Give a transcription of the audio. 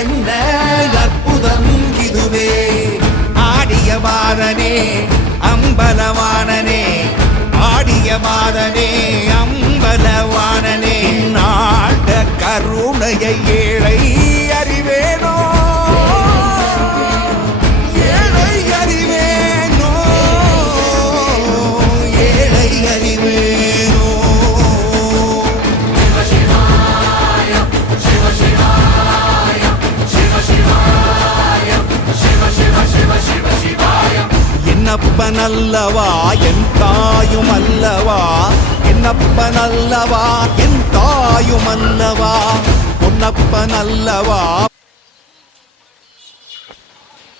என்ன அற்புதம் இதுவே. ஆடிய பாதனே அம்பலவானனே, ஆடிய பாதனே அம்பலவானனே, நாட கருணையை ஏழை அறிவேனோ, ஏழை அறிவேனோ, ஏழை அறிவேனோ. என்னப்பனல்லவா என் தாயும் அல்லவா, என்னப்பனல்லவா என் தாயும் அல்லவா, பொன்னப்பனல்லவா